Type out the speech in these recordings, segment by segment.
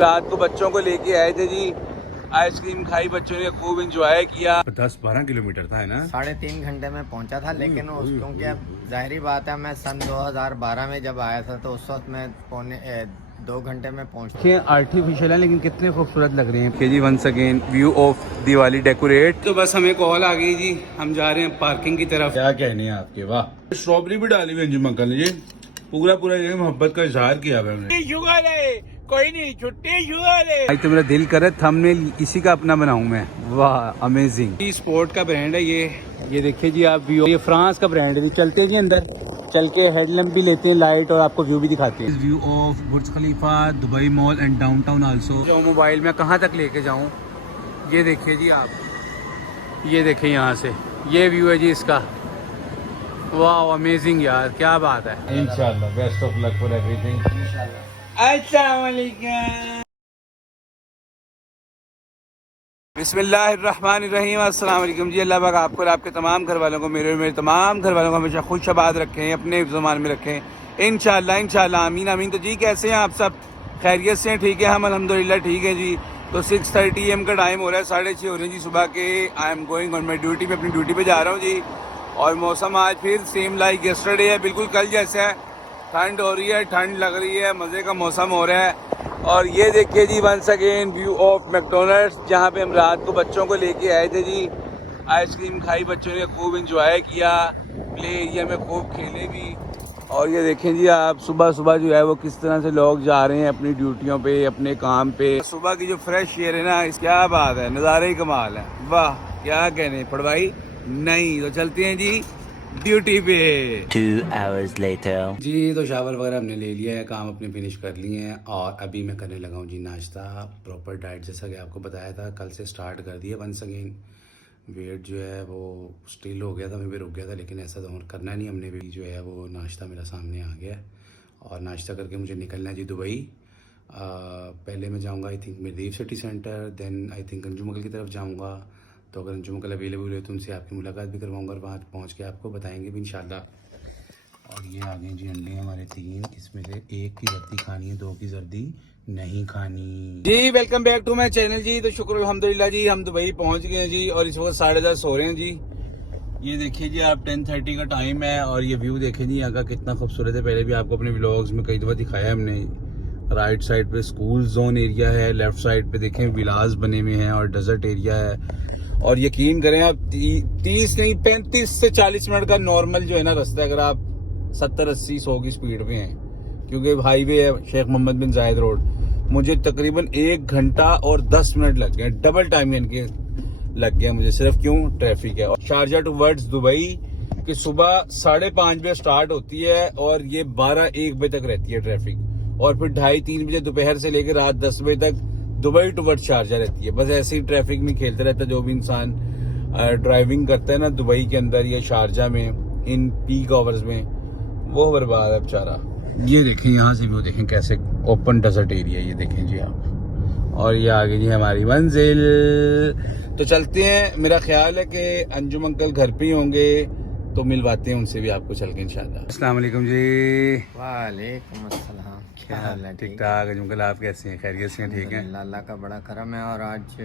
रात को बच्चों को लेके आए थे जी, आइसक्रीम खाई, बच्चों ने खूब एंजॉय किया। 10-12 किलोमीटर था, है ना? 3.5 घंटे में पहुंचा था, लेकिन क्योंकि अब जाहिर बात है, मैं सन 2012 में जब आया था तो उस वक्त मैं 2 घंटे में पहुंचा। आर्टिफिशियल है लेकिन कितने खूबसूरत लग रहे हैं। के जी once again view of Diwali decorate. तो बस हमें कॉल आ गई जी, हम जा रहे हैं पार्किंग की तरफ। क्या कहने हैं आपके, वाह। स्ट्रॉबेरी भी डाली हुई अंजुम अंकल ने जी, पूरा ये मोहब्बत का इजहार किया है। कोई नहीं, छुट्टी शुगर है। तो मेरा दिल करे थंबनेल इसी का अपना बनाऊं मैं। वाह अमेजिंग। स्पोर्ट का ब्रांड है ये देखिए जी आप व्यू। ये फ्रांस का ब्रांड है जी। चलते हैं जी अंदर, चल के हेडलैम्प भी लेते हैं लाइट और आपको व्यू भी दिखाते हैं। View of Burj Khalifa, Dubai mall and downtown also. जो मोबाइल में कहाँ तक लेके जाऊँ, ये देखिए जी आप, ये देखिए यहाँ से ये व्यू है जी इसका। वाह अमेजिंग यार, क्या बात है। इंशाल्लाह best of luck for everything. अस्सलाम वालेकुम। बिस्मिल्लाहिर्रहमानिर्रहीम। अस्सलाम वालेकुम जी। अल्लाह पाक आपको और आपके तमाम घर वालों को, मेरे तमाम घर वालों को हमेशा खुश आबाद रखें, अपने ज़मान में रखें इंशाल्लाह आमीन आमीन। तो जी कैसे हैं आप सब, खैरियत से हैं? ठीक है, हम अल्हम्दुलिल्लाह ठीक है जी। तो 6:30 AM का टाइम हो रहा है, 6:30 हो रहे हैं जी सुबह के। I am going on my duty, मैं अपनी ड्यूटी पे जा रहा हूँ जी। और मौसम आज फिर सेम लाइक यस्टरडे है, बिल्कुल कल जैसा है। ठंड हो रही है, ठंड लग रही है, मज़े का मौसम हो रहा है। और ये देखिए जी once again view of McDonald's, जहाँ पे हम रात को बच्चों को लेके आए थे जी। आइसक्रीम खाई, बच्चों ने खूब एंजॉय किया, प्ले एरिया में खूब खेले भी। और ये देखें जी आप, सुबह सुबह जो है वो किस तरह से लोग जा रहे हैं अपनी ड्यूटियों पे, अपने काम पे। सुबह की जो फ्रेश एयर है ना, क्या बात है, नज़ारे ही कमाल है। वाह क्या कहने पड़वाई नहीं। तो चलते हैं जी ड्यूटी पे। 2 hours later जी तो शावर वगैरह हमने ले लिया है, काम अपने फिनिश कर लिए हैं और अभी मैं करने लगा हूँ जी नाश्ता। प्रॉपर डाइट जैसा कि आपको बताया था, कल से स्टार्ट कर दिया वंस अगेन। वेट जो है वो स्टिल हो गया था, मैं भी रुक गया था, लेकिन ऐसा तो करना नहीं, हमने भी जो है वो नाश्ता मेरा सामने आ गया है। और नाश्ता करके मुझे निकलना है जी दुबई। पहले मैं जाऊँगा I think Mirdif city centre, then I think अंजुमंकल की तरफ जाऊँगा। तो अगर अंजुमंकल अवेलेबल है तो उनसे आपकी मुलाकात भी करवाऊँगा और वहाँ पहुँच के आपको बताएँगे भी इंशाल्लाह। और ये आ गए जी अंडे हमारे 3, इसमें से 1 की जर्दी खानी है, 2 की जर्दी नहीं खानी जी। Welcome back to my channel जी। तो शुक्र अल्हम्दुलिल्लाह जी, हम दुबई पहुंच गए हैं जी और इस वक्त 10:30 हो रहे हैं जी। ये देखिए जी आप, 10:30 का टाइम है और ये व्यू देखें जी यहाँ का कितना खूबसूरत है। पहले भी आपको अपने व्लॉग्स में कई दफ़ा दिखाया है हमने। राइट साइड पे स्कूल जोन एरिया है, लेफ्ट साइड पे देखें विलास बने हुए हैं और डेजर्ट एरिया है। और यकीन करें आप 30 नहीं 35 से 40 मिनट का नॉर्मल जो है ना रास्ता, अगर आप 70-80-100 की स्पीड पे हैं, क्योंकि हाईवे है शेख मोहम्मद बिन जायद रोड। मुझे तकरीबन 1 घंटा और 10 मिनट लग गए, डबल टाइम इनके लग गया मुझे, सिर्फ क्यों ट्रैफिक है। और शारजा टू वर्ड्स दुबई की सुबह 5:30 बजे स्टार्ट होती है और ये 12-1 बजे तक रहती है ट्रैफिक। और फिर 2:30-3 बजे दोपहर से लेकर रात 10 बजे तक दुबई टू वर्ड्स शारजा रहती है। बस ऐसे ही ट्रैफिक में खेलते रहता है जो भी इंसान ड्राइविंग करता है ना दुबई के अंदर या शारजा में इन पीक आवर्स में, वो बर्बाद है बेचारा। ये देखें यहाँ से भी देखें कैसे ओपन डेजर्ट एरिया, ये देखें जी आप। और ये आगे जी हमारी मंजिल। तो चलते हैं, मेरा ख्याल है कि अंजुम अंकल घर पे ही होंगे, तो मिलवाते हैं उनसे भी आपको चल के इंशाल्लाह। अस्सलाम वालेकुम जी। वालेकुम अस्सलाम, क्या हाल है? ठीक ठाक अंजुम अंकल, आप कैसे हैं? खैरियत से हैं? ठीक है, अल्लाह का बड़ा करम है। और आज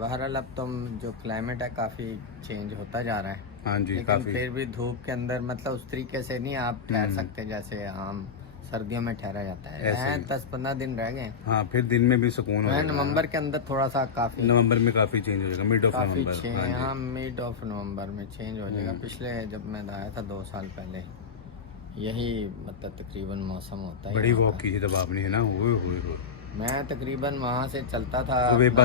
बहरहाल अब तो जो क्लाइमेट है काफ़ी चेंज होता जा रहा है। हाँ जी, लेकिन काफी। फिर भी धूप के अंदर मतलब उस तरीके से नहीं आप ठहर सकते जैसे आम सर्दियों में ठहरा जाता है। ऐसे ही। 10-15 दिन रह गए। हाँ फिर दिन में भी सुकून हो जाएगा। नवंबर के अंदर थोड़ा सा काफ़ी नवंबर में काफी चेंज हो जाएगा, मिड ऑफ काफ़ी नवंबर। हाँ मिड ऑफ नवंबर में चेंज हो जाएगा। पिछले जब मैं आया था 2 साल पहले, यही मतलब तकरीबन मौसम होता है। बड़ी वॉक की थी तब आपने, है ना? हुए मैं तकरीबन वहाँ से चलता था गुबैबा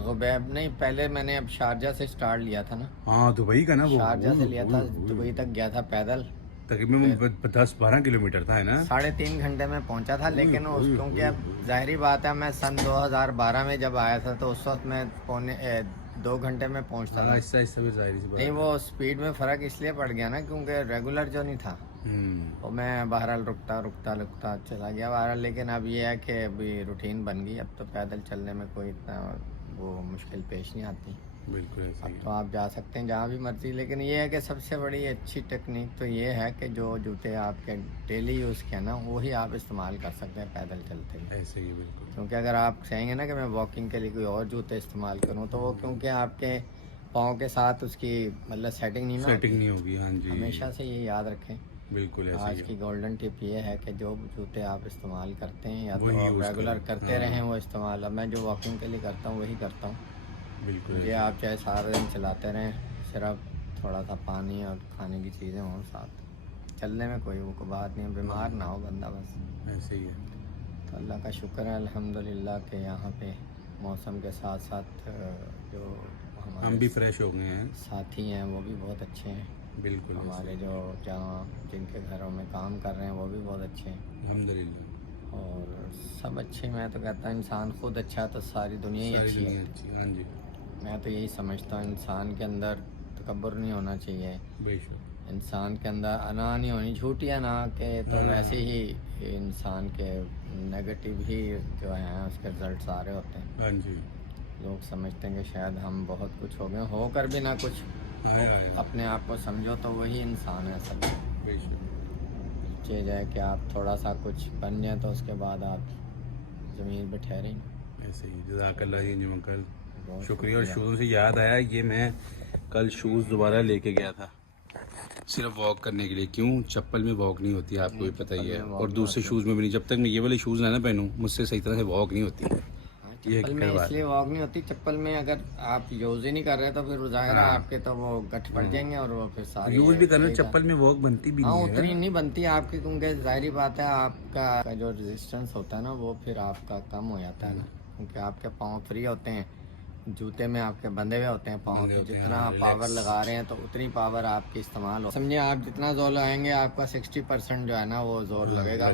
गुबैब नहीं, पहले मैंने अब शारजा से स्टार्ट लिया था ना। हाँ दुबई का ना वो, शारजा से लिया था, दुबई तक गया था पैदल। तकरीबन 10-12 किलोमीटर था, है ना? 3.5 घंटे में पहुंचा था, लेकिन क्योंकि अब जाहिर बात है, मैं सन 2012 में जब आया था तो उस वक्त मैं 2 घंटे में पहुंचता था। नहीं वो स्पीड में फ़र्क इसलिए पड़ गया ना क्योंकि रेगुलर जो नहीं था, तो मैं बहरहाल रुकता चला गया बहरहाल। लेकिन अब ये है कि अभी रूटीन बन गई, अब तो पैदल चलने में कोई इतना वो मुश्किल पेश नहीं आती। बिल्कुल ऐसा ही अब है। तो आप जा सकते हैं जहाँ भी मर्जी, लेकिन ये है कि सबसे बड़ी अच्छी टेक्निक तो ये है कि जो जूते आपके डेली यूज़ के हैं ना वही आप इस्तेमाल कर सकते हैं पैदल चलते हुए। ऐसे ही है, बिल्कुल। क्योंकि अगर आप कहेंगे ना कि मैं वॉकिंग के लिए कोई और जूते इस्तेमाल करूँ तो वो क्योंकि आपके पाँव के साथ उसकी मतलब सेटिंग नहीं ना सेटिंग होती। नहीं होगी, हाँ जी। हमेशा से ये याद रखें। बिल्कुल ऐसे आज ही की है। गोल्डन टिप ये है कि जो जूते आप इस्तेमाल करते हैं या तो वही आप यूज़ रेगुलर करें। करते हाँ। रहें वो इस्तेमाल। अब मैं जो वॉकिंग के लिए करता हूँ वही करता हूँ। बिल्कुल ये ऐसे ही। आप चाहे सारा दिन चलाते रहें, सिर्फ थोड़ा सा पानी और खाने की चीज़ें हों साथ, चलने में कोई वो बात नहीं है, बीमार ना हो बंदा बस। ऐसे ही है। तो अल्लाह का शुक्र है अल्हम्दुलिल्लाह के यहाँ पे मौसम के साथ साथ जो हम हमारे भी फ्रेश हो गए हैं। साथी हैं वो भी बहुत अच्छे हैं। बिल्कुल ऐसे हमारे ही। जो जहाँ जिनके घरों में काम कर रहे हैं वो भी बहुत अच्छे हैं अल्हम्दुलिल्लाह। और सब अच्छे। मैं तो कहता हूँ इंसान खुद अच्छा है तो सारी दुनिया ही सारी अच्छी है। दुनिया अच्छी, हाँ जी। मैं तो यही समझता हूँ इंसान के अंदर तकब्बुर नहीं होना चाहिए, बेशक। इंसान के अंदर अना नहीं होनी, झूठी अना के तो वैसे ही इंसान के नेगेटिव ही जो हैं उसके रिजल्ट आ रहे होते हैं। हाँ जी। लोग समझते हैं कि शायद हम बहुत कुछ हो गए, होकर भी ना कुछ आए आए। अपने आप को समझो तो वही इंसान है सब। बेशक। चीज़ है कि आप थोड़ा सा कुछ बन जाए तो उसके बाद आप ज़मीन पे ठहरे ही। ऐसे ही जज़ाकल्लाह जी अंकल, बहुत शुक्रिया। और शूज़ से याद आया, ये मैं कल शूज़ दोबारा लेके गया था सिर्फ वॉक करने के लिए। क्यों? चप्पल में वॉक नहीं होती, आपको भी पता ही है, और दूसरे शूज़ में भी नहीं। जब तक मैं ये वाले शूज़ ना पहनूं मुझसे सही तरह से वॉक नहीं होती। ये चप्पल में इसलिए वॉक नहीं होती, चप्पल में अगर आप यूज़ ही नहीं कर रहे तो फिर ज़ाहिर है आपके तो वो गठ पड़ जाएंगे और वो फिर सारे यूज़ भी करना, चप्पल में वॉक बनती भी हाँ नहीं उतनी है। नहीं बनती आपकी, क्योंकि जाहिर बात है आपका जो रेजिस्टेंस होता है ना वो फिर आपका कम हो जाता है ना, क्योंकि आपके पाँव फ्री होते हैं, जूते में आपके बंधे हुए होते हैं पाँव, तो जितना आप पावर लगा रहे हैं तो उतनी पावर आपकी इस्तेमाल हो। समझिए आप जितना जोर लगाएंगे आपका 60% जो है ना वो जोर लगेगा,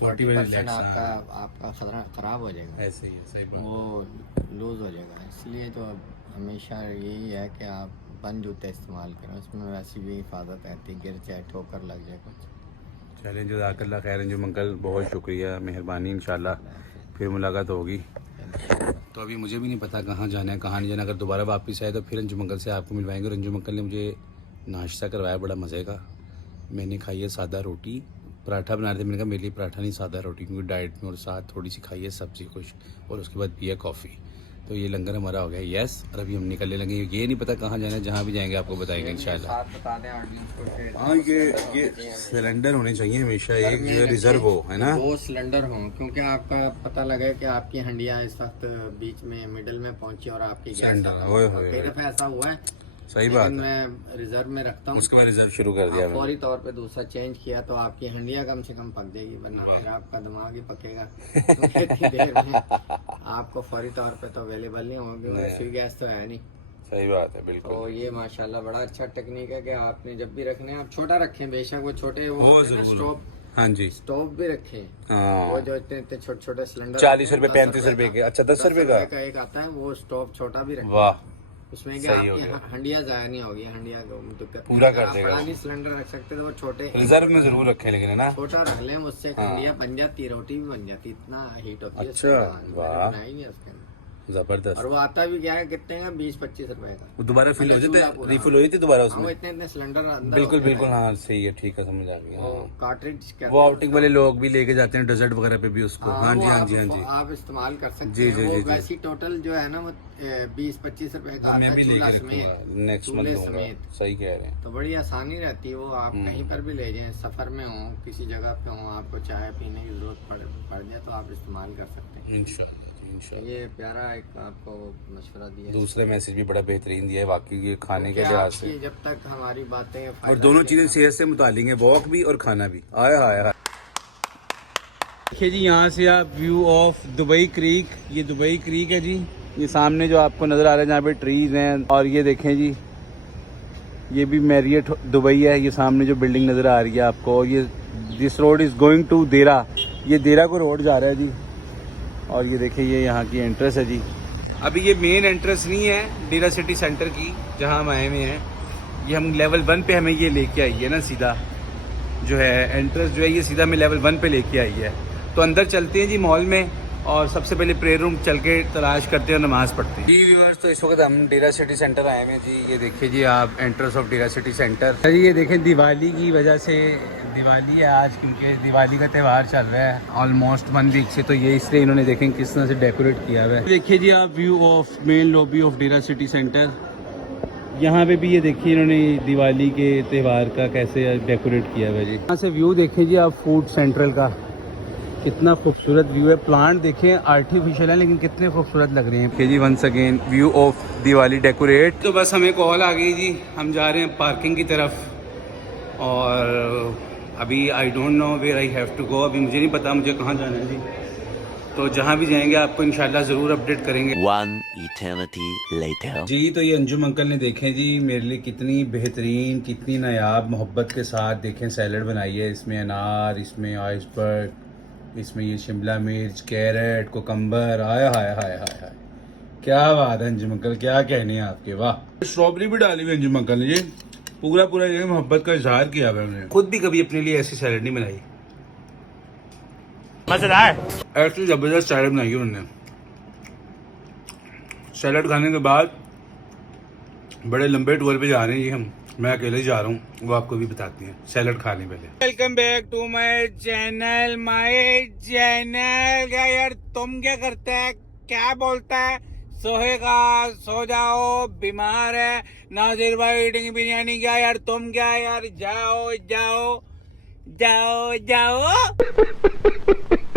40% आपका ख़राब हो जाएगा, ऐसे ही है, सही बात। वो लूज़ हो जाएगा। इसलिए जो हमेशा यही है कि आप बंद जूते इस्तेमाल करें, उसमें वैसी भी हिफाजत रहती है, गिर जाए ठोकर लग जाए कुछ। चलें, जज़ाकल्लाह खैर अंजुम अंकल, बहुत शुक्रिया, मेहरबानी। इंशाल्लाह फिर मुलाकात होगी। तो अभी मुझे भी नहीं पता कहाँ जाना है कहाँ नहीं जाना। अगर दोबारा वापस आए तो फिर अंजुम अंकल से आपको मिलवाएंगे। और अंजुम अंकल ने मुझे नाश्ता करवाया बड़ा मज़े का। मैंने खाई है सादा रोटी, पराठा बना रहे थे, मैंने कहा मेरे लिए पराठा नहीं सादा रोटी, क्योंकि डाइट में, और साथ थोड़ी सी खाई है सब्ज़ी कुछ, और उसके बाद पिया कॉफ़ी। तो ये लंगर हमारा हो गया यस। और अभी हम निकलने लगे। ये नहीं पता कहाँ जाना है, जहाँ भी जाएंगे आपको बताएंगे इंशाल्लाह। हाँ, ये सिलेंडर होने चाहिए हमेशा, एक जो रिजर्व हो, है ना। वो सिलेंडर हो, क्योंकि आपका पता लगे कि आपकी हंडिया इस वक्त बीच में मिडिल में पहुंची और आपकी गैस सिलेंडर, खत्म ओए हो गई। होए। कई दफ़ा ऐसा हुआ है, सही बात लेकिन है। मैं रिजर्व में रखता हूँ। उसके बाद रिजर्व शुरू कर दिया आप मैंने। फौरी तौर पे दूसरा चेंज किया तो आपकी हंडिया कम से कम पक जाएगी, वरना फिर आपका दिमाग ही पकेगा, क्योंकि इतनी देर में आपको फौरी तौर पे तो अवेलेबल नहीं होगा, क्योंकि स्विच गैस तो है नहीं। सही बात है, बिल्कुल। तो ये माशाल्लाह बड़ा अच्छा टेक्निक है कि आपने जब भी रखने हैं आप छोटा रखें, बेशक वो छोटे वो हो होते हैं ना जरूर। स्टोव, हाँ जी। स्टोव भी रखें। हाँ, वो जो इतने इतने छोटे छोटे सिलेंडर 40 रुपए 35 रुपए के, अच्छा 10 रुपए का। एक आता है, वो स्टोव छोटा भी रखें। वाह, उसमें क्या सही हो आपकी गया। हंडिया जाया नहीं होगी, हंडिया को दिक्कत पूरा नहीं। कर अगर आप देगा। बड़ा नहीं सिलेंडर रख सकते तो वो छोटे रिजर्व में जरूर रखें लेकिन, है ना। छोटा रख लें, उससे हंडिया बन जाती है, रोटी भी बन जाती है, इतना हीट होती है। अच्छा, मैंने वाह। बनाई नहीं है उसके अंदर। जबरदस्त। और वो आता भी क्या है, कितने का, 20-25 रुपए का। वो दोबारा फिल हो चूल्हा जाते, पूरा। रिफिल हो जाती दोबारा हाँ, वो उसमें। इतने इतने सिलेंडर अंदर बिल्कुल होते हैं। बिल्कुल, हाँ सही है, ठीक है, समझ आ गया। वो हाँ। कार्ट्रिज कहते वो हैं आउटिंग वाले लोग भी लेके जाते हैं डेजर्ट वगैरह पे भी उसको। हाँ जी, वो हाँ आप- जी, हाँ जी। आप इस्तेमाल कर सकते जी, हैं। जी, वो जी, जी। वैसी टोटल जो है ना वो 20-25 रुपए का आता मैं है, भी चूल्हा लेके समेत, रखूंगा, नेक्स्ट चूल्हे मंथ दूंगा। समेत। सही कह रहे हैं। तो बड़ी आसानी रहती है वो, आप कहीं पर भी ले जाएं, सफ़र में हो, किसी जगह पे हो, आपको चाय पीने की ज़रूरत पड़ जाए तो आप इस्तेमाल कर सकते हैं। इंशाल्लाह जी, इंशाल्लाह। ये प्यारा एक आपको मशवरा दिया है। दूसरे मैसेज भी बड़ा बेहतरीन दिया है वाकई, ये खाने के क्योंकि लिहाज से। आपकी जब तक हमारी बातें और फायदा दोनों नहीं चीजें देगा। सेहत से मुतालिक है, वॉक भी और खाना भी। आया आया। देखिए जी, यहाँ से आप व्यू ऑफ दुबई क्रीक, ये दुबई क्रीक है जी। ये सामने जो आपको नज़र आ रहा है जहाँ पे ट्रीज हैं, और ये देखें जी, ये भी मैरियट दुबई है। ये सामने जो बिल्डिंग नज़र आ रही है आपको, ये this road is going to Dera, ये देरा को रोड जा रहा है जी। और ये देखिए, ये यहाँ की एंट्रेंस है जी। अभी ये मेन एंट्रेंस नहीं है डेरा सिटी सेंटर की जहाँ हम आए हुए हैं, ये हम लेवल 1 पे हमें ये लेके आई है ना, सीधा जो है एंट्रेंस जो है ये सीधा हमें लेवल 1 पे लेके आई है। तो अंदर चलते हैं जी मॉल में, और सबसे पहले प्रेयर रूम चल के तलाश करते हैं और नमाज़ पढ़ते हैं जी व्यूअर्स। तो इस वक्त हम डेरा सिटी सेंटर आए हुए हैं जी। ये देखिए जी आप, entrance of Deira city centre जी। ये देखें दिवाली की वजह से, दिवाली है आज क्योंकि दिवाली का त्यौहार चल रहा है ऑलमोस्ट 1 वीक से, तो ये इसलिए इन्होंने देखें किस तरह से डेकोरेट किया हुआ है। देखिए जी आप view of main lobby of Deira city centre. यहाँ पे भी ये देखिए इन्होंने दिवाली के त्यौहार का कैसे डेकोरेट किया हुआ है जी। यहाँ से व्यू देखें जी आप फूड सेंट्रल का, कितना खूबसूरत व्यू है। प्लांट देखें आर्टिफिशियल है लेकिन कितने खूबसूरत लग रहे हैं। ओके जी, once again view of Diwali decorate. तो बस हमें कॉल आ गई जी, हम जा रहे हैं पार्किंग की तरफ और अभी I don't know where I have to go. अभी मुझे नहीं पता मुझे कहाँ जाना है जी। तो जहाँ भी जाएंगे आपको इंशाल्लाह ज़रूर अपडेट करेंगे। 1 eternity later. जी तो ये अंजुम अंकल ने देखें जी मेरे लिए कितनी बेहतरीन, कितनी नायाब मोहब्बत के साथ देखें सैलड बनाई है। इसमें अनार, इसमें आइसबर्ग, इसमें ये शिमला मिर्च, कैरेट, कोकम्बर। हाय हाय हाय हाय हाय, क्या बात है अंजुम अंकल, क्या कहने हैं आपके। वाह, स्ट्रॉबेरी भी डाली हुई अंजुम अंकल ने जी। पूरा पूरा ये मोहब्बत का इजहार किया है उन्होंने। खुद भी कभी अपने लिए ऐसी सैलड नहीं बनाई, मजेदार ऐसी जबरदस्त सैलड बनाई है उन्होंने। सैलड खाने के बाद बड़े लंबे टूर पे जा रहे हैं जी हम। मैं अकेले जा रहा हूँ, वो आपको भी बताती हैं सैलड खाने पहले। Welcome back to my channel. यार तुम क्या करता है, क्या बोलता है, सोएगा, सो जाओ, बीमार है नाजिर भाई ईटिंग बिरयानी। क्या यार तुम क्या यार, जाओ जाओ जाओ जाओ।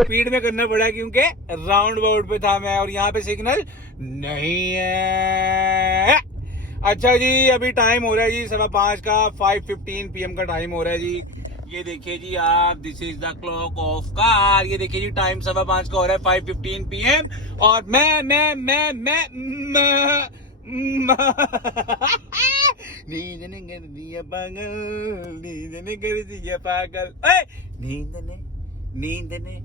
स्पीड में करना पड़ा क्योंकि राउंड अबाउट पे था मैं और यहाँ पे सिग्नल नहीं है। अच्छा जी, अभी टाइम हो रहा है जी 5:15 का, 5:15 PM का टाइम हो रहा है जी। ये देखिए जी आप, this is the clock of car. ये देखिए जी टाइम 5:15 का हो रहा है, 5:15 PM। और मैं नींद ने कर दिया पागल, नींद ने कर दिया पागल, नींद ने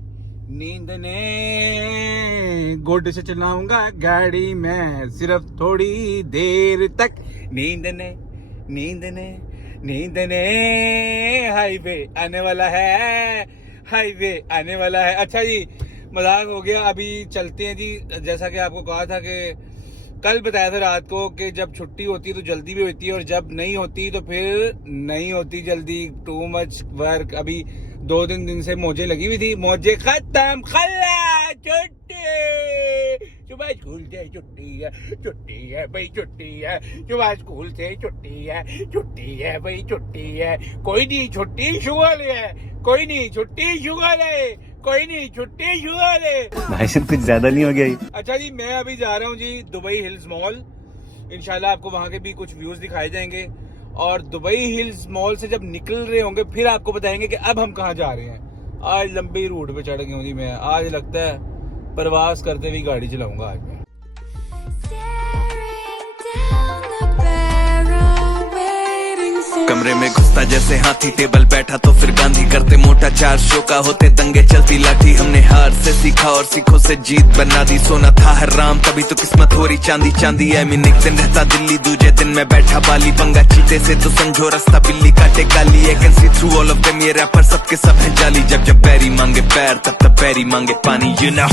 गोड से चलाऊंगा गाड़ी मैं सिर्फ थोड़ी देर तक। नींद ने हाईवे आने वाला है, हाईवे आने वाला है। अच्छा जी, मजाक हो गया, अभी चलते हैं जी। जैसा कि आपको कहा था कि कल बताया था रात को कि जब छुट्टी होती है तो जल्दी भी होती है और जब नहीं होती तो फिर नहीं होती जल्दी। Too much work. अभी 2-3 दिन से मौजे लगी हुई थी, मौजे खत्म, खल्ला छुट्टी, सुबह स्कूल से छुट्टी है भाई, छुट्टी है सुबह स्कूल से, छुट्टी है भाई, छुट्टी है। कोई नहीं छुट्टी शुगर है, कोई नहीं छुट्टी शुगर है, कोई नहीं छुट्टी शुगर है। भाई साहब कुछ ज्यादा नहीं हो गया। अच्छा जी, मैं अभी जा रहा हूँ जी दुबई हिल्स मॉल। इंशाल्लाह आपको वहाँ के भी कुछ व्यूज दिखाए जाएंगे और दुबई हिल्स मॉल से जब निकल रहे होंगे फिर आपको बताएंगे कि अब हम कहाँ जा रहे हैं। आज लंबी रूट पे चढ़ गई हूँ जी मैं। आज लगता है प्रवास करते हुए गाड़ी चलाऊंगा आज मैं। कमरे में घुसता जैसे हाथी, टेबल बैठा तो फिर गांधी, करते मोटा 4 शो का, होते दंगे चलती लाठी। हमने हार से सीखा और सीखों से जीत बना दी। सोना था हराम तभी तो किस्मत हो रही चांदी चांदी। एक दिन रहता दिल्ली, दूजे दिन में बैठा बाली। पंगा चीते से तो समझो रास्ता बिल्ली काटे काली। I can see through all of them, ये रैपर सबके सब है जाली। जब जब बैरी मांगे पैर तब तब बैरी मांगे पानी, you know।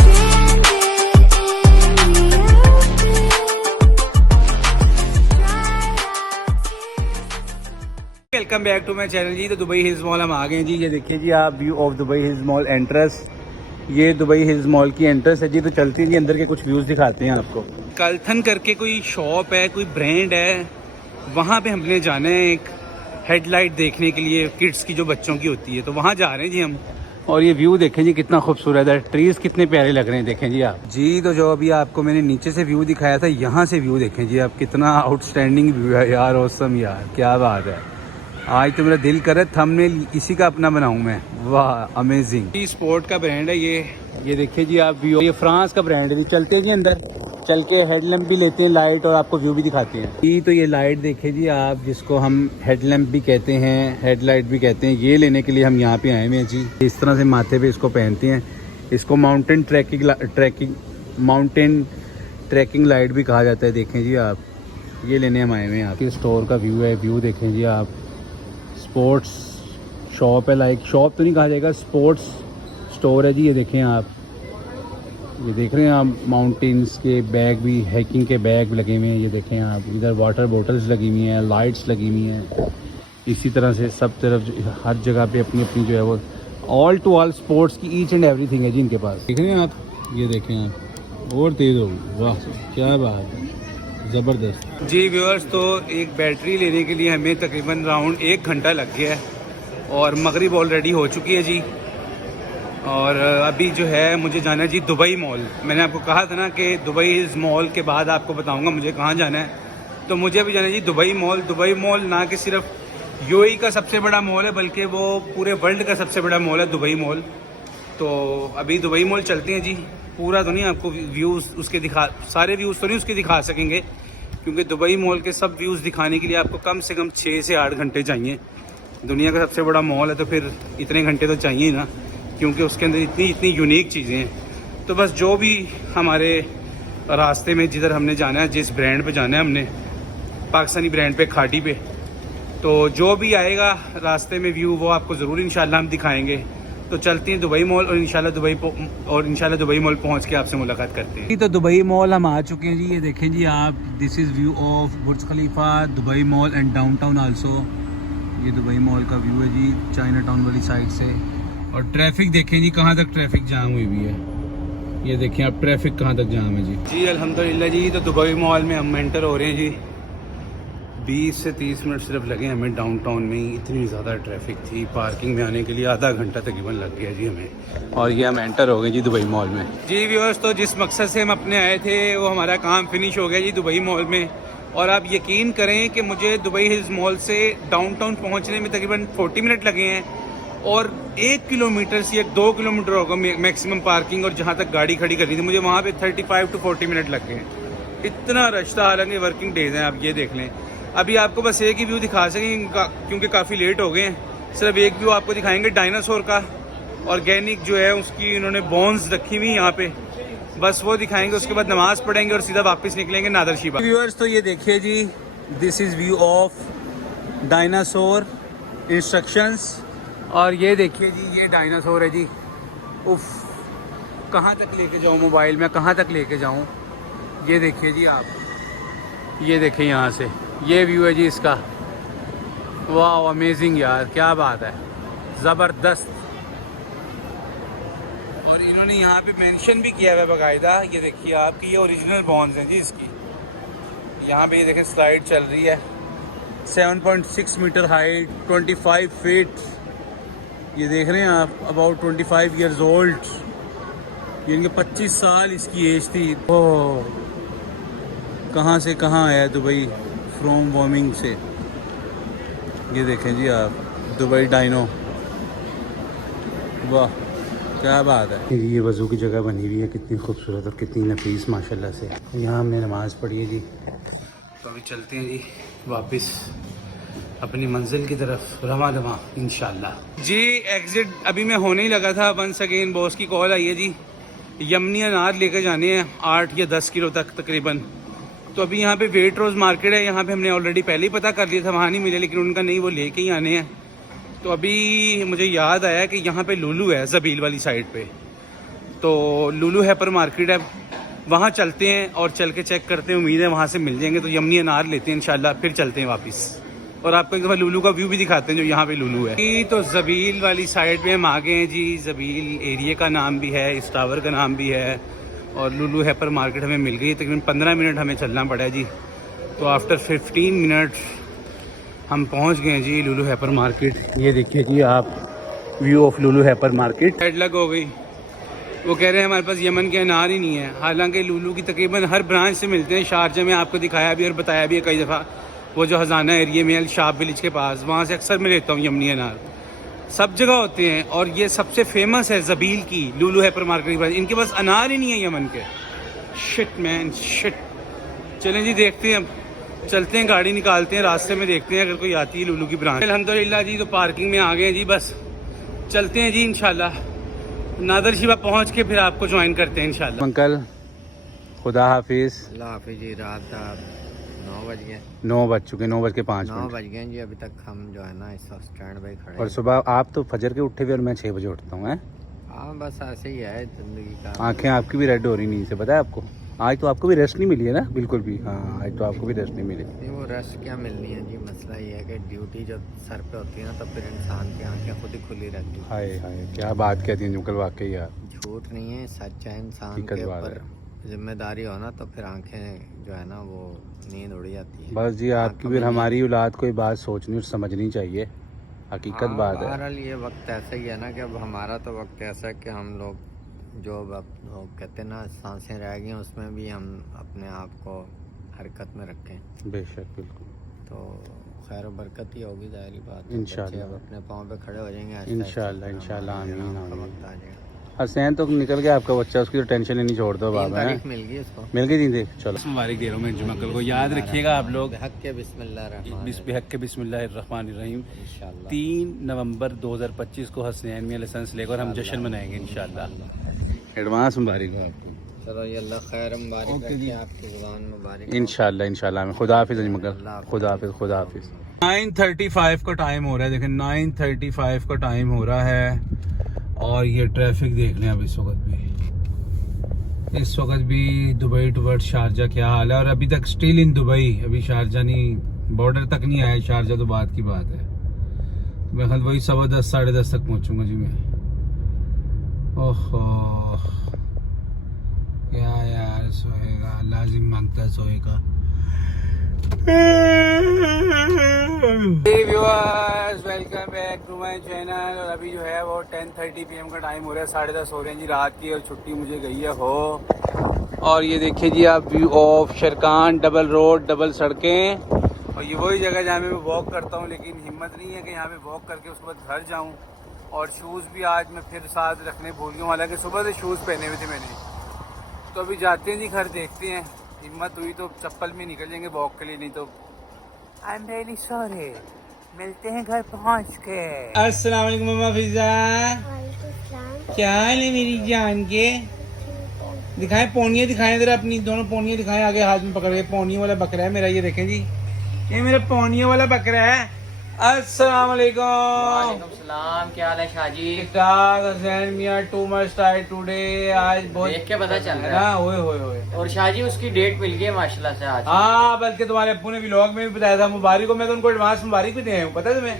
Welcome back to my channel जी। तो दुबई हिल्स मॉल हम आ गए हैं जी। ये देखिए जी आप, view of Dubai hills mall entrance. ये दुबई हिल्स मॉल की एंट्रेंस है जी। तो चलते हैं जी अंदर के कुछ व्यूज दिखाते हैं आपको। कल्थन करके कोई शॉप है, कोई ब्रांड है, वहाँ पे हमने जाना है एक हेडलाइट देखने के लिए, किड्स की जो बच्चों की होती है, तो वहाँ जा रहे हैं जी हम। और ये व्यू देखें जी कितना खूबसूरत है, ट्रीज कितने प्यारे लग रहे हैं, देखें जी आप जी। तो जो अभी आपको मैंने नीचे से व्यू दिखाया था, यहाँ से व्यू देखें जी आप, कितना आउटस्टैंडिंग व्यू है यार, ऑसम यार, क्या बात है। आज तो मेरा दिल करे थंबनेल इसी का अपना बनाऊं मैं। वाह अमेजिंग। ये स्पोर्ट का ब्रांड है ये देखिए जी आप व्यू। ये फ्रांस का ब्रांड है जी। चलते हैं जी अंदर, चल के हेडलैम्प भी लेते हैं लाइट और आपको व्यू भी दिखाते हैं जी। तो ये लाइट देखिए जी आप, जिसको हम हेडलैम्प भी कहते हैं, हेडलाइट भी कहते हैं, ये लेने के लिए हम यहाँ पे आए हुए हैं जी। इस तरह से माथे पे इसको पहनते हैं। इसको माउंटेन ट्रैकिंग लाइट भी कहा जाता है। देखें जी आप, ये लेने हम आए हुए हैं। आपके स्टोर का व्यू है, व्यू देखें जी आप। स्पोर्ट्स शॉप है, लाइक शॉप तो नहीं कहा जाएगा, स्पोर्ट्स स्टोर है जी। ये देखें आप, ये देख रहे हैं आप माउंटेन्स के बैग भी, हाइकिंग के बैग लगे हुए हैं। ये देखें आप, इधर वाटर बोटल्स लगी हुई हैं, लाइट्स लगी हुई हैं। इसी तरह से सब तरफ हर जगह पे अपनी अपनी जो है वो ऑल टू ऑल स्पोर्ट्स की ईच एंड एवरीथिंग है जी इनके पास। देख रहे हैं आप, ये देखें आप, और तेज़ हो गई, वाह क्या बात है, ज़बरदस्त जी व्यूअर्स। तो एक बैटरी लेने के लिए हमें तकरीबन राउंड 1 घंटा लग गया है और मगरिब ऑलरेडी हो चुकी है जी। और अभी जो है मुझे जाना है जी दुबई मॉल। मैंने आपको कहा था ना कि दुबई इस मॉल के बाद आपको बताऊंगा मुझे कहाँ जाना है। तो मुझे अभी जाना है जी दुबई मॉल। दुबई मॉल ना कि सिर्फ यूएई का सबसे बड़ा मॉल है बल्कि वो पूरे वर्ल्ड का सबसे बड़ा मॉल है दुबई मॉल। तो अभी दुबई मॉल चलते हैं जी। पूरा तो नहीं आपको व्यूज़ उसके सारे व्यूज़ तो नहीं उसके दिखा सकेंगे क्योंकि दुबई मॉल के सब व्यूज़ दिखाने के लिए आपको कम से कम 6 से 8 घंटे चाहिए। दुनिया का सबसे बड़ा मॉल है तो फिर इतने घंटे तो चाहिए ही ना, क्योंकि उसके अंदर इतनी यूनिक चीज़ें हैं। तो बस जो भी हमारे रास्ते में जिधर हमने जाना है, जिस ब्रांड पे जाना है हमने, पाकिस्तानी ब्रांड पे, खाड़ी पे, तो जो भी आएगा रास्ते में व्यू वो आपको ज़रूर इंशाल्लाह हम दिखाएंगे। तो चलते हैं दुबई मॉल और इंशाल्लाह दुबई मॉल पहुंच के आपसे मुलाकात करते हैं। तो दुबई मॉल हम आ चुके हैं जी। ये देखें जी आप, this is view of Burj Khalifa, Dubai mall and downtown also. ये दुबई मॉल का व्यू है जी चाइना टाउन वाली साइड से। और ट्रैफिक देखें जी कहाँ तक ट्रैफिक जाम हुई हुई है। ये देखें आप ट्रैफिक कहाँ तक जाम है जी। जी अल्हम्दुलिल्लाह जी। तो दुबई मॉल में हम एंटर हो रहे हैं जी। 20 से 30 मिनट सिर्फ लगे हमें डाउनटाउन में ही। इतनी ज़्यादा ट्रैफिक थी, पार्किंग में आने के लिए आधा घंटा तकरीबन लग गया जी हमें। और ये हम एंटर हो गए जी दुबई मॉल में। जी व्यूअर्स, तो जिस मकसद से हम अपने आए थे वो हमारा काम फिनिश हो गया जी दुबई मॉल में। और आप यकीन करें कि मुझे दुबई हिल्स मॉल से डाउनटाउन पहुँचने में तकरीबन 40 मिनट लगे हैं। और 1 किलोमीटर से 2 किलोमीटर होगा मैक्सिमम पार्किंग, और जहाँ तक गाड़ी खड़ी करनी थी मुझे वहाँ पे 35 to 40 मिनट लग गए। इतना रश था, हालांकि वर्किंग डेज हैं। आप ये देख लें, अभी आपको बस एक ही व्यू दिखा सकेंगे क्योंकि काफ़ी लेट हो गए हैं। सिर्फ एक व्यू आपको दिखाएंगे डायनासोर का, ऑर्गेनिक जो है उसकी इन्होंने बोन्स रखी हुई यहाँ पे, बस वो दिखाएंगे। उसके बाद नमाज पढ़ेंगे और सीधा वापस निकलेंगे नादर शिबा। व्यूअर्स, तो ये देखिए जी, this is view of dinosaur instructions. और ये देखिए जी, ये डायनासोर है जी। उफ, कहाँ तक लेके जाऊँ मोबाइल में, कहाँ तक लेके जाऊँ। ये देखिए जी आप, ये देखिए यहाँ से ये व्यू है जी इसका। वाह अमेजिंग यार, क्या बात है, ज़बरदस्त। और इन्होंने यहाँ पे मेंशन भी किया हुआ है बाकायदा। ये देखिए आप कि ये ओरिजिनल बॉन्स हैं जी इसकी। यहाँ पे ये देखें स्लाइड चल रही है। 7.6 मीटर हाइट, 25 फीट। ये देख रहे हैं आप, अबाउट 25 ईयर्स ओल्ड। ये इनके 25 साल इसकी एज थी। ओह, कहाँ से कहाँ आया दुबई, फ्रॉम वार्मिंग से। ये देखें जी आप, दुबई डायनो, वाह क्या बात है। ये वज़ू की जगह बनी हुई है, कितनी खूबसूरत और कितनी नफीस माशाल्लाह से। यहाँ हमने नमाज़ पढ़ी है जी। तो अभी चलते हैं जी वापस अपनी मंजिल की तरफ, रवा दवा इंशाल्लाह जी। एग्ज़िट अभी मैं होने ही लगा था। वंस अगेन बॉस की कॉल आई है जी, यमनी अनार लेकर जाने हैं 8 या 10 किलो तक तकरीबन। तो अभी यहाँ पे वेट रोज़ मार्केट है, यहाँ पे हमने ऑलरेडी पहले ही पता कर लिया था, वहाँ नहीं मिले, लेकिन उनका नहीं, वो लेके ही आने हैं। तो अभी मुझे याद आया कि यहाँ पे लुलू है ज़बील वाली साइड पे। तो लुलू हैपर मार्केट है, वहाँ चलते हैं और चल के चेक करते हैं। उम्मीद है वहाँ से मिल जाएंगे। तो यमनी अनार लेते हैं इंशाल्लाह, फिर चलते हैं वापस और आपको एक दफ़ा लुलू का व्यू भी दिखाते हैं जो यहाँ पे लुलू है। तो ज़बील वाली साइड पे हम आ गए हैं जी। ज़बील एरिया का नाम भी है, इस टावर का नाम भी है। और लुलू हैपर मार्केट हमें मिल गई। तकरीबन 15 मिनट हमें चलना पड़ा जी। तो आफ्टर 15 मिनट हम पहुंच गए जी लुलू हैपर मार्केट। ये देखिए जी आप, व्यू ऑफ लुलू हैपर मार्केट। हेडलग हो गई, वो कह रहे हैं हमारे पास यमन के अनार ही नहीं है। हालांकि लुलू की तकरीबन हर ब्रांच से मिलते हैं। शारजा में आपको दिखाया भी और बताया भी है कई दफ़ा, वो जो हज़ाना एरिया में शाह विलेज के पास, वहाँ से अक्सर मैं लेता हूँ यमनी अनार। सब जगह होते हैं और ये सबसे फेमस है ज़बील की लुलू हैपर मार्केट। इनके पास अनार ही नहीं है यमन के। Shit man shit. चलें जी देखते हैं, अब चलते हैं, गाड़ी निकालते हैं, रास्ते में देखते हैं अगर कोई आती है लुलू की ब्रांच। अल्हम्दुलिल्लाह जी, तो पार्किंग में आ गए जी। बस चलते हैं जी इंशाल्लाह, नादर शिबा पहुँच के फिर आपको ज्वाइन करते हैं इंशाल्लाह। अंकल खुदा हाफिज़। अल्लाह हाफिज़ जी। रात 9 बज गए, 9 बज चुके, 9:05 9 बज गए जी। अभी तक हम जो है ना इस वक्त स्टैंड पे खड़े। और सुबह आप तो फजर के उठे हुए और मैं 6 बजे उठता हूँ। हाँ बस ऐसे ही है जिंदगी का। आंखें आपकी भी रेड हो रही नींद से, पता है आपको? आज तो आपको भी रेस्ट नहीं मिली है ना, बिल्कुल भी। हाँ, आज तो आपको भी रेस्ट नहीं मिली। नहीं वो रेस्ट क्या मिलनी है जी, मसला ये है कि ड्यूटी जब सर पे होती है ना तब फिर इंसान की आंखें खुद ही खुली रहती है। हाय हाय, क्या बात कहती है अंकल, वाकई यार झूठ नहीं है, सच है। इंसान हकीकत के बात ऊपर जिम्मेदारी हो ना तो फिर आंखें जो है ना वो नींद उड़ जाती है। बस जी, आपकी भी हमारी औलाद को ये बात सोचनी और समझनी चाहिए, हकीकत हाँ, बात है। बहरहाल ये वक्त ऐसा ही है ना कि अब हमारा तो वक्त ऐसा है कि हम लोग जो अब लोग कहते हैं ना सांसें रह गई हैं उसमें भी हम अपने आप को हरकत में रखें। बेशक, बिल्कुल। तो खैर बरकत ही होगी, ज़ाहिर बात। इंशाल्लाह। अब अपने पाँव पे खड़े हो जाएंगे आहिस्ता इंशाल्लाह, आहिस्ता, इंशाल्लाह, हमारा आमीन, आराम का आमीन। वक्त आ जाएगा। हसनैन तो निकल गया आपका बच्चा, उसकी तो टेंशन लेनी छोड़ दो 3 बाबा। है तारीख मिल गई उसको। मिल गई थी, देख चलो। मुबारक दे रहा हूँ मैं जुमकल को, याद रखिएगा आप लोग। हक के बिस्मिल्लाह बिस्मिल्लाह के बिस्मिल्लाहिर्रहमानिर्रहीम। इंशाल्लाह 3 नवंबर 2025 को हसनैन में लाइसेंस लेकर हम जश्न मनाएंगे इंशाल्लाह। एडवांस मुबारक हो आपको। चलो ये अल्लाह खैर मुबारक रखे, आपकी ज़ुबान मुबारक हो। इंशाल्लाह इंशाल्लाह में। खुदा हाफिज़ अजमल, खुदा हाफिज़, खुदा हाफिज़। 9:35 का टाइम हो रहा है, देखें 9:35 का टाइम हो रहा है और ये ट्रैफिक देख लें। अब इस वक्त भी दुबई टू शारजा क्या हाल है, और अभी तक स्टिल इन दुबई, अभी शारजा नहीं, बॉर्डर तक नहीं आया शारजा, तो बात की बात है। तो मैं ख्याल वही 10:15 10:30 तक पहुंचूंगा जी मैं। ओहो क्या यार, सोएगा लाजिम मांगता है सोएगा। Welcome back to my channel. और अभी जो है वो 10:30 PM का टाइम हो रहा है, 10:30 हो रहे हैं जी रात की, और छुट्टी मुझे गई है हो। और ये देखिए जी आप, व्यू ऑफ शरकान, डबल रोड, डबल सड़कें, और ये वही जगह जहाँ मैं वॉक करता हूँ, लेकिन हिम्मत नहीं है कि यहाँ पे वॉक करके उसके बाद घर जाऊँ। और शूज़ भी आज मैं फिर साथ रखने भूल गया हूँ, हालांकि सुबह से शूज़ पहने हुए थे मैंने। तो अभी जाते हैं जी घर, देखते हैं, हिम्मत हुई तो चप्पल में निकल जाएंगे वॉक के लिए, नहीं तो आई एम रियली सॉरी। मिलते हैं घर पहुंच के। अस्सलाम वालेकुम मम्मा फिजा, क्या हाल है मेरी जान के? दिखाएं पोनियाँ, दिखाएं जरा अपनी दोनों पोनियाँ दिखाएं, आगे हाथ में पकड़ के। पोनियों वाला बकरा है मेरा, ये देखें जी, ये मेरा पोनियों वाला बकरा है। अस्सलाम वालेकुम। वालेकुम सलाम, क्या हाल है शाहजी? हसैन मियां टू मच टाइट टुडे, आज बहुत देख के पता चल है रहा ना। है। ओए होए होए। और शाहजी उसकी डेट मिल गई है माशाल्लाह से आज। हाँ, बल्कि तुम्हारे अब्बू ने व्लॉग में भी बताया था मुबारक को, मैं तो उनको एडवांस मुबारक भी दे आया हूँ, पता है तुम्हें?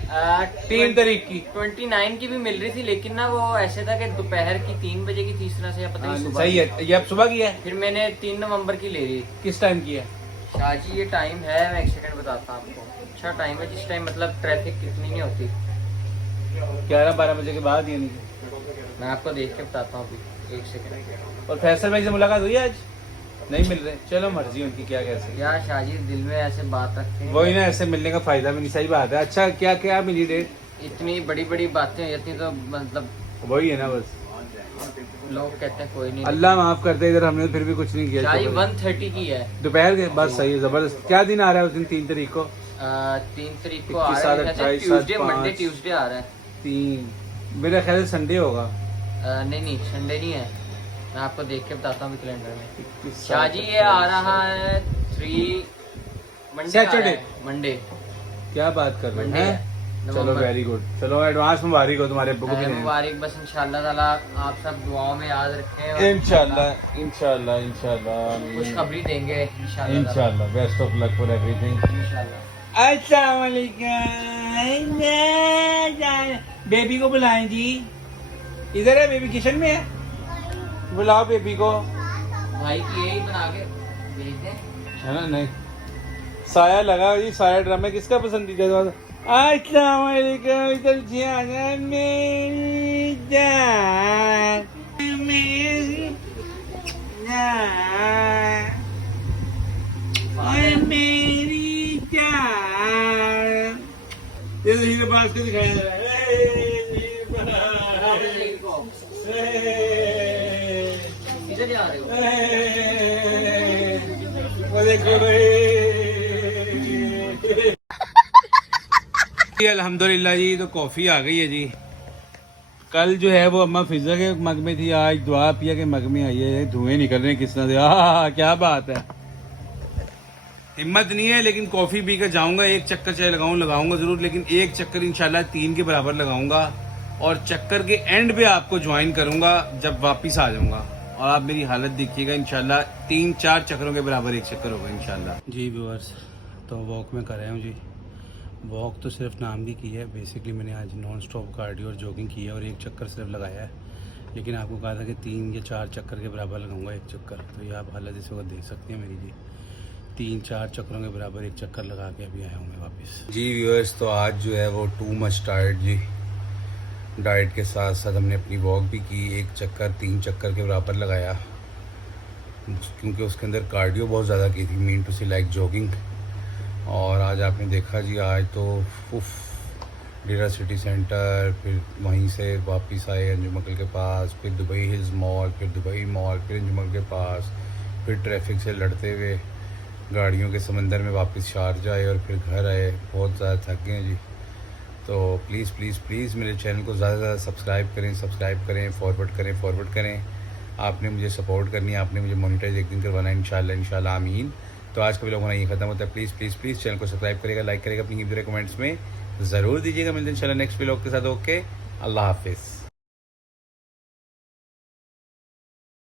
3 तारीख की 29 की भी मिल रही थी, लेकिन ना वो ऐसे था कि दोपहर की 3 बजे की 30 से या पता नहीं सुबह सही की। है, ये अब सुबह की है। फिर मैंने 3 नवंबर की ले ली। किस टाइम की है? शाहजी ये टाइम है, मैं एक सेकंड बताता हूँ आपको। अच्छा टाइम है जिस टाइम मतलब ट्रैफिक कितनी नहीं होती। 11-12 बजे के बाद, यानी। मैं आपको देख के बताता हूँ अभी, एक सेकंड। और फैसल भाई से मुलाकात हुई आज? नहीं मिल रहे, चलो मर्जी उनकी, क्या कैसे। यार शाहजी दिल में ऐसे बात रखते हैं, वही ना, ऐसे मिलने का फायदा भी नहीं, सही बात है। अच्छा क्या क्या मिली डेट? इतनी बड़ी बड़ी बातें हो जाती तो मतलब वही है ना, बस लोग कहते हैं कोई नहीं। अल्लाह माफ करते, इधर हमने फिर भी कुछ नहीं किया। शाहजी 1:30 की है दोपहर के, बस सही है, जबरदस्त। क्या दिन आ रहा है उस दिन? 3 तारीख को। 3 तारीख को आ रहा है, 28, ट्यूसडे 5, मंडे ट्यूसडे आ रहा है। 3 मेरा ख्याल है संडे होगा। नहीं संडे नहीं है, मैं आपको देख के बताता हूँ कैलेंडर में। शाहजी ये आ रहा है 3 मंडे, Saturday। मंडे। क्या बात कर रहे मंडे हैं? है, चलो नवंबर। वेरी गुड, चलो एडवांस मुबारक हो तुम्हारे अब्बू को भी। मुबारक, बस इंशाल्लाह ताला आप सब दुआओं में याद रखें और इंशाल्लाह इंशाल्लाह इंशाल्लाह खुशखबरी देंगे इंशाल्लाह। इंशाल्लाह। Best of luck for everything. इंशाल्लाह। अस्सलाम वालेकुम। बेबी को बुलाएं जी, इधर है बेबी, किचन में है, बुलाओ बेबी को। भाई की यही बना के भेज दें। है ना? नहीं, साया लगा जी, साया ड्रामा किसका पसंदीदा था? अस्सलाम वालेकुम, इधर जी आना मेरी जान, मेरी जान, ओए मेरी जान। ये तो हीरे बाज को दिखाया जा रहा किधर जा रहे हो? वो देखो अल्हम्दुलिल्लाह जी, तो कॉफ़ी आ गई है जी। कल जो है वो अम्मा फिजा के मग में थी, आज दुआ पिया के मग में आई है। धुएं निकल रहे हैं किस तरह से, क्या बात है। हिम्मत नहीं है, लेकिन कॉफ़ी पी कर जाऊँगा। एक चक्कर चाहे लगाऊंगा ज़रूर, लेकिन एक चक्कर इंशाल्लाह 3 के बराबर लगाऊंगा। और चक्कर के एंड पे आपको ज्वाइन करूंगा जब वापस आ जाऊंगा। और आप मेरी हालत देखिएगा, इंशाल्लाह 3-4 चक्करों के बराबर एक चक्कर होगा इंशाल्लाह। जी व्यूअर्स, तो वॉक में कर रहे हूँ जी। वॉक तो सिर्फ नाम की है, बेसिकली मैंने आज नॉन स्टॉप कार्डियो और जॉगिंग की है और एक चक्कर सिर्फ लगाया है, लेकिन आपको कहा था कि 3 या 4 चक्कर के बराबर लगाऊंगा एक चक्कर। तो ये आप हालत इस वक्त देख सकते हैं मेरी जी, 3-4 चक्करों के बराबर एक चक्कर लगा के अभी आया हूँ मैं वापस। जी व्यूअर्स, तो आज जो है वो टू मच टायर्ड जी। डाइट के साथ साथ हमने अपनी वॉक भी की, एक चक्कर 3 चक्कर के बराबर लगाया, क्योंकि उसके अंदर कार्डियो बहुत ज़्यादा की थी, mean to see like jogging. और आज आपने देखा जी, आज तो डेरा सिटी सेंटर, फिर वहीं से वापस आए अंजुमकल के पास, फिर दुबई हिल्स मॉल, फिर दुबई मॉल, फिर अंजुमकल के पास, फिर ट्रैफिक से लड़ते हुए गाड़ियों के समंदर में वापस शारजा आए और फिर घर आए। बहुत ज़्यादा थक गए हैं जी। तो प्लीज़ प्लीज़ प्लीज़ मेरे चैनल को ज़्यादा से ज़्यादा सब्सक्राइब करें, फॉरवर्ड करें। आपने मुझे सपोर्ट करनी है, आपने मुझे मोनेटाइज एक दिन करवाना है इंशाल्लाह आमीन। तो आज का व्लॉग होना ये ख़त्म होता है। प्लीज़ चैनल को सब्सक्राइब करेगा, लाइक करेगा, अपनी कीमती कमेंट्स में ज़रूर दीजिएगा। मिलते हैं इंशाल्लाह नेक्स्ट व्लॉग के साथ। ओके, अल्लाह हाफिज़।